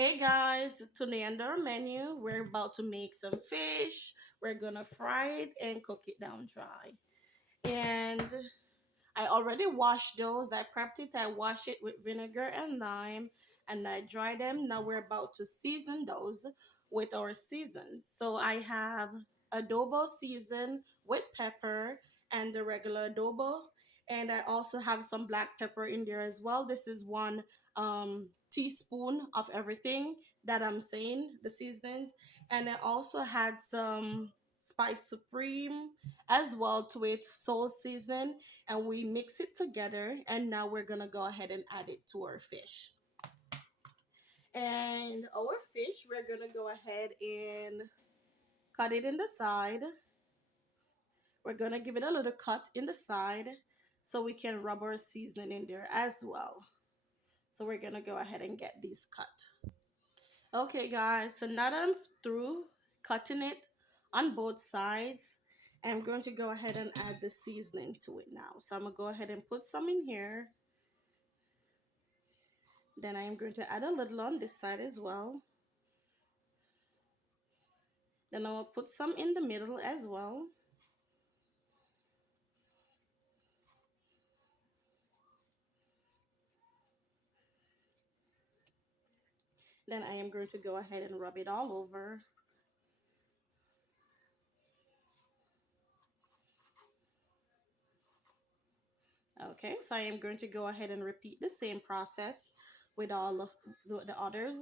Hey guys, today on our menu, we're about to make some fish. We're gonna fry it and cook it down dry. And I already washed those. I prepped it. I washed it with vinegar and lime and I dried them. Now we're about to season those with our seasons. So I have adobo seasoned with pepper and the regular adobo. And I also have some black pepper in there as well. This is one teaspoon of everything that I'm saying, the seasonings. And I also had some spice supreme as well to it, soul season, and we mix it together, and now we're gonna go ahead and add it to our fish. And our fish, we're gonna go ahead and cut it in the side. We're gonna give it a little cut in the side so we can rub our seasoning in there as well. So we're gonna go ahead and get these cut. Okay guys, so now that I'm through cutting it on both sides, I'm going to go ahead and add the seasoning to it now. So I'm gonna go ahead and put some in here. Then I am going to add a little on this side as well. Then I will put some in the middle as well. Then I am going to go ahead and rub it all over. Okay, so I am going to go ahead and repeat the same process with all of the others.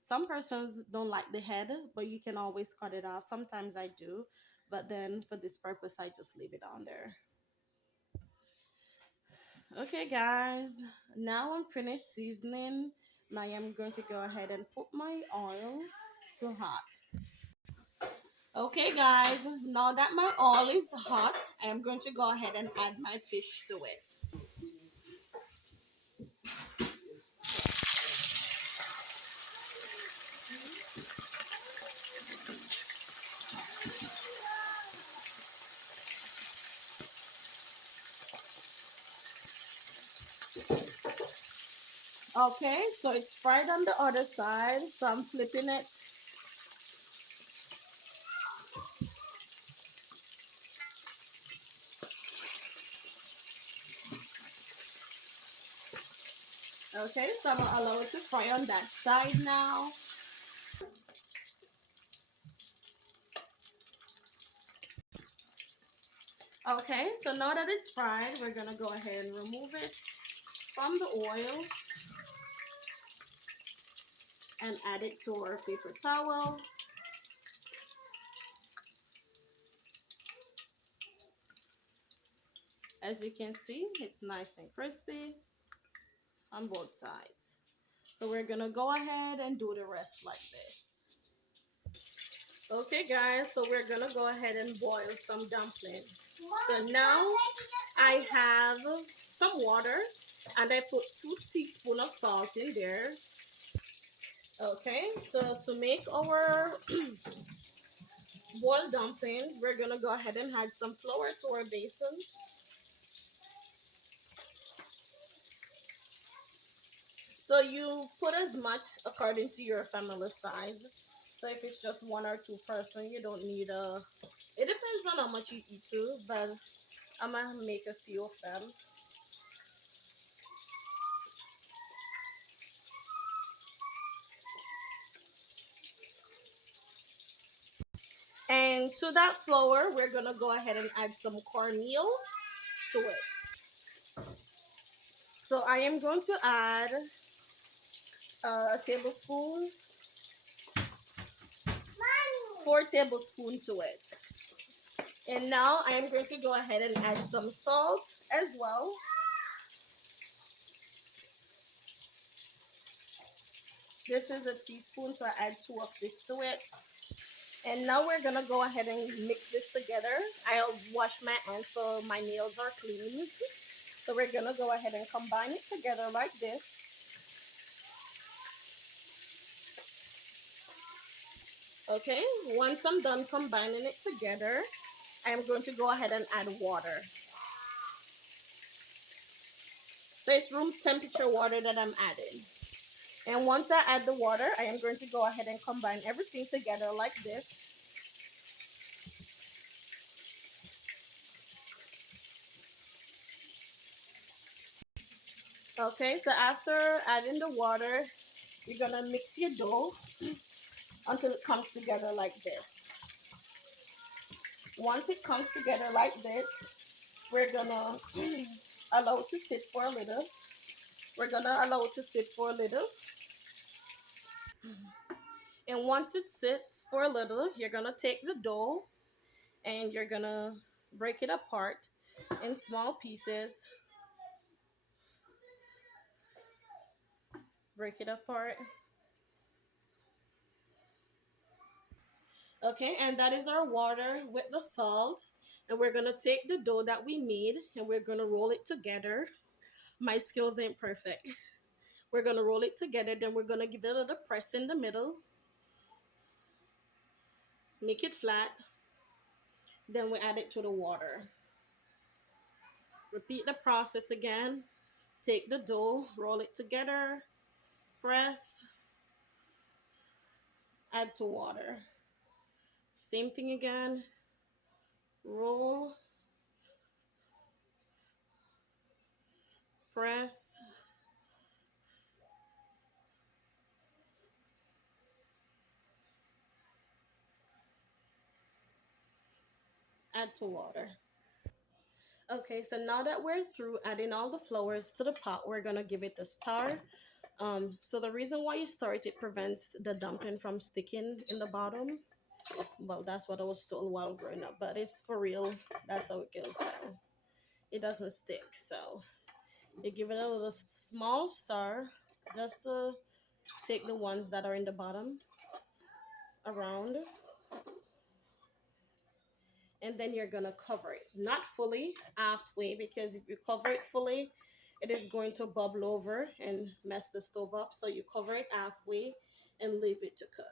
Some persons don't like the head, but you can always cut it off. Sometimes I do, but then for this purpose, I just leave it on there. Okay, guys, now I'm finished seasoning. Now I'm going to go ahead and put my oil to hot. Okay, guys, now that my oil is hot, I'm going to go ahead and add my fish to it. Okay, so it's fried on the other side, so I'm flipping it. Okay, so I'm gonna allow it to fry on that side now. Okay, so now that it's fried, we're gonna go ahead and remove it from the oil and add it to our paper towel. As you can see, it's nice and crispy on both sides. So we're gonna go ahead and do the rest like this. Okay guys, so we're gonna go ahead and boil some dumpling. So now I have some water and I put 2 teaspoons of salt in there. Okay, so to make our boiled dumplings, we're gonna go ahead and add some flour to our basin. So you put as much according to your family size. So if it's just 1 or 2 person, you don't need a. It depends on how much you eat too, but I'm gonna make a few of them. And to that flour, we're gonna go ahead and add some cornmeal to it. So I am going to add a tablespoon, 4 tablespoons to it. And now I am going to go ahead and add some salt as well. This is a teaspoon, so I add 2 of this to it. And now we're gonna go ahead and mix this together. I'll wash my hands so my nails are clean. So we're gonna go ahead and combine it together like this. Okay, once I'm done combining it together, I'm going to go ahead and add water. So it's room temperature water that I'm adding. And once I add the water, I am going to go ahead and combine everything together like this. Okay, so after adding the water, you're gonna mix your dough until it comes together like this. Once it comes together like this, we're gonna allow it to sit for a little. We're gonna allow it to sit for a little. And once it sits for a little, you're gonna take the dough and you're gonna break it apart in small pieces. Break it apart. Okay, and that is our water with the salt. And we're gonna take the dough that we made and we're gonna roll it together. My skills ain't perfect. We're gonna roll it together, then we're gonna give it a little press in the middle, make it flat, then we add it to the water. Repeat the process again. Take the dough, roll it together, press, add to water. Same thing again. Roll, press, add to water. Okay, so now that we're through adding all the flours to the pot, we're gonna give it a stir. So the reason why you stir it, it prevents the dumpling from sticking in the bottom. Well, that's what I was told while growing up, but it's for real. That's how it goes down. It doesn't stick, so you give it a little small stir just to take the ones that are in the bottom around, and then you're gonna cover it, not fully, halfway, because if you cover it fully, it is going to bubble over and mess the stove up. So you cover it halfway and leave it to cook.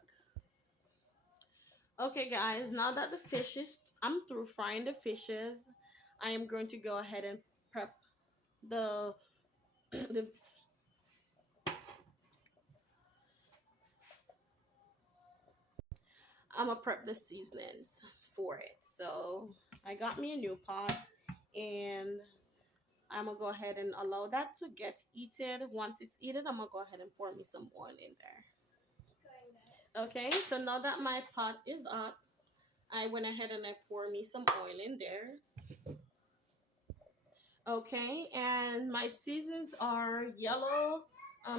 Okay, guys, now that the fish is, I'm through frying the fishes. I am going to go ahead and prep the the I'm gonna prep the seasonings for it. So I got me a new pot, and I'm gonna go ahead and allow that to get heated. Once it's heated, I'm gonna go ahead and pour me some oil in there. Okay, so now that my pot is up, I went ahead and I pour me some oil in there. Okay, and my seasons are yellow,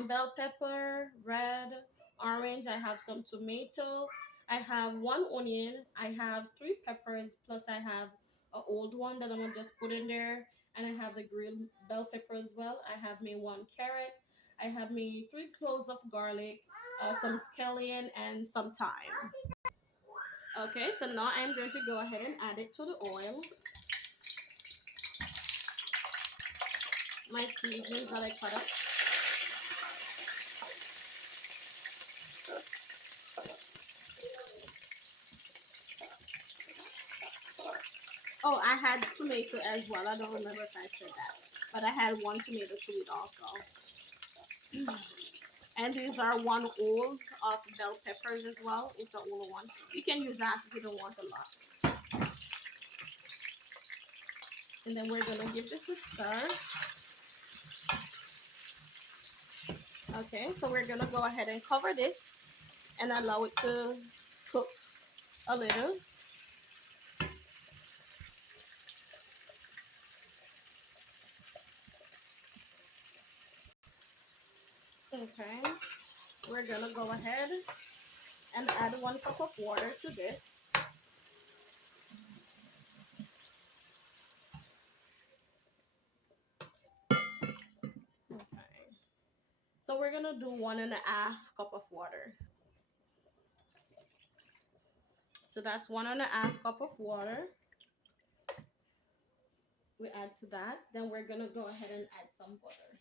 bell pepper, red, orange. I have some tomato. I have one onion. I have three peppers, plus I have an old one that I'm gonna just put in there. And I have the green bell pepper as well. I have me one carrot. I have me three cloves of garlic, some scallion, and some thyme. Okay, so now I'm going to go ahead and add it to the oil. My seasonings that I cut up. Oh, I had tomato as well. I don't remember if I said that, but I had one tomato to eat also. And these are one ounce of bell peppers as well. It's the whole one. You can use that if you don't want a lot. And then we're gonna give this a stir. Okay, so we're gonna go ahead and cover this and allow it to cook a little. Okay, we're gonna go ahead and add 1 cup of water to this. Okay, so we're gonna do 1.5 cup of water. So that's 1.5 cup of water. We add to that. Then we're gonna go ahead and add some butter.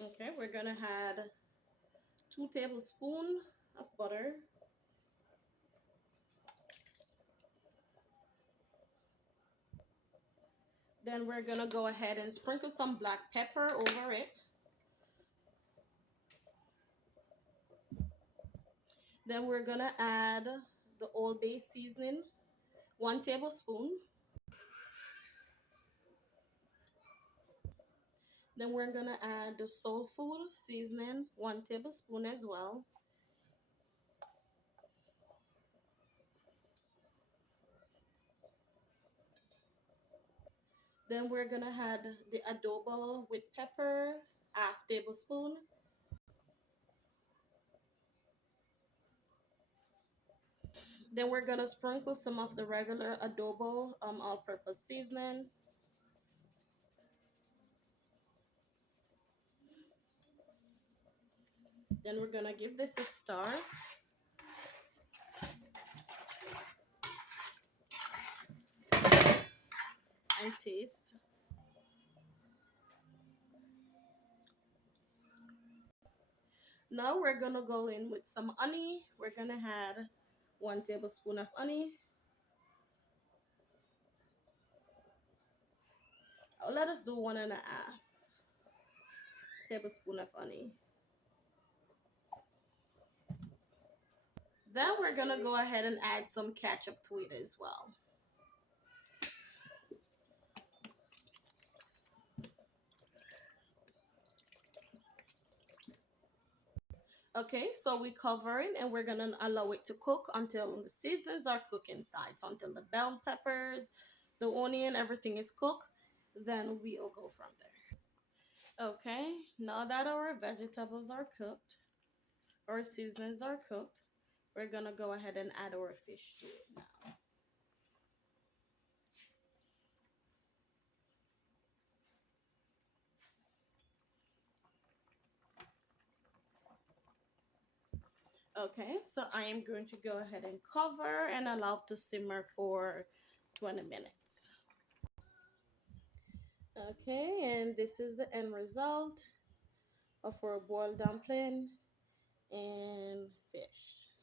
Okay, we're gonna add 2 tablespoons of butter. Then we're gonna go ahead and sprinkle some black pepper over it. Then we're gonna add the Old Bay seasoning, 1 tablespoon. Then we're gonna add the soul food seasoning, 1 tablespoon as well. Then we're gonna add the adobo with pepper, ½ tablespoon. Then we're gonna sprinkle some of the regular adobo all-purpose seasoning. Then we're gonna give this a stir and taste. Now we're gonna go in with some honey. We're gonna add 1 tablespoon of honey. Let us do 1.5 tablespoon of honey. Then we're gonna go ahead and add some ketchup to it as well. Okay, so we cover it and we're gonna allow it to cook until the seasonings are cooked inside. So until the bell peppers, the onion, everything is cooked, then we'll go from there. Okay, now that our vegetables are cooked, our seasonings are cooked, we're gonna go ahead and add our fish to it now. Okay, so I am going to go ahead and cover and allow to simmer for 20 minutes. Okay, and this is the end result of our boiled dumpling and fish.